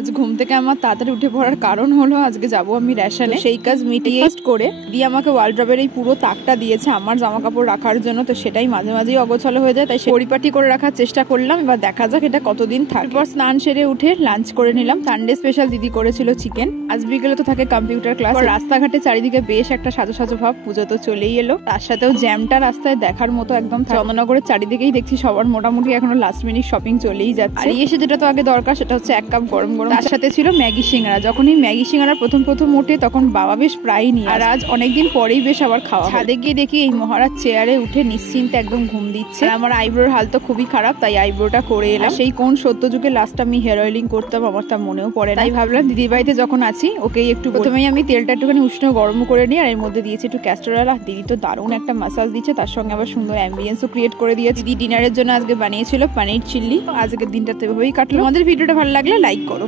আজ ঘুম থেকে আমার তাড়াতাড়ি উঠে পড়ার কারণ হলো আজকে যাব আমি রেশনে, সেই কাজ মিটিয়ে করে দিয়ে আমাকে ওয়ার্ড্রবের এই পুরো তাকটা দিয়েছে আমার জামা কাপড় রাখার জন্য। তো সেটাই মাঝে মাঝেই অগোছালো হয়ে যায়, তাই পরিপাটি করে রাখার চেষ্টা করলাম। এবার দেখা যাক এটা কতদিন থাকে। এরপর স্নান সেরে উঠে লাঞ্চ করে নিলাম। সানডে স্পেশাল দিদি করেছিল চিকেন। আজ বিকেলে তো থাকে কম্পিউটার ক্লাস। রাস্তাঘাটে চারিদিকে বেশ একটা সাজো সাজো ভাব, পুজো তো চলেই এলো, তার সাথেও জ্যামটা রাস্তায় দেখার মতো একদম। চন্দননগরের চারিদিকেই দেখছি সবার মোটামুটি এখনো লাস্ট মিনিট শপিং চলেই যাচ্ছে। আর এসে যেটা তো আগে দরকার সেটা হচ্ছে 1 কাপ গরম গরম, তার সাথে ছিল ম্যাগি সিঙ্গারা। যখন এই ম্যাগি সিঙ্গারা প্রথম ওঠে তখন বাবা বেশ প্রায় নিয়ে, আর আজ অনেকদিন পরেই বেশ আবার খাওয়া। ছাদে গিয়ে দেখি এই মহারাজ চেয়ারে উঠে নিশ্চিন্তে একদম ঘুম দিচ্ছে। আমার আইব্রোর হাল তো খুবই খারাপ, তাই আইব্রোটা করে এলাম। সেই কোন সত্য যুগে লাস্ট আমি হেয়ার অয়েলিং করতাম আমার তা মনেও পড়ে, তাই ভাবলাম দিদির বাড়িতে যখন আছি ওকেই একটু প্রথমেই আমি তেলটা একটুখানি উষ্ণ গরম করে নিই, আর এর মধ্যে দিয়েছি একটু ক্যাস্টর অয়েল। আর দিদি তো দারুণ একটা মাসাজ দিচ্ছে, তার সঙ্গে আবার সুন্দর অ্যাম্বিয়েন্সও ক্রিয়েট করে দিয়েছে। দিদি ডিনারের জন্য আজকে বানিয়েছিল পনির চিল্লি। আজকের দিনটা তো এভাবেই কাটলো। আমাদের ভিডিওটা ভালো লাগলে লাইক করো।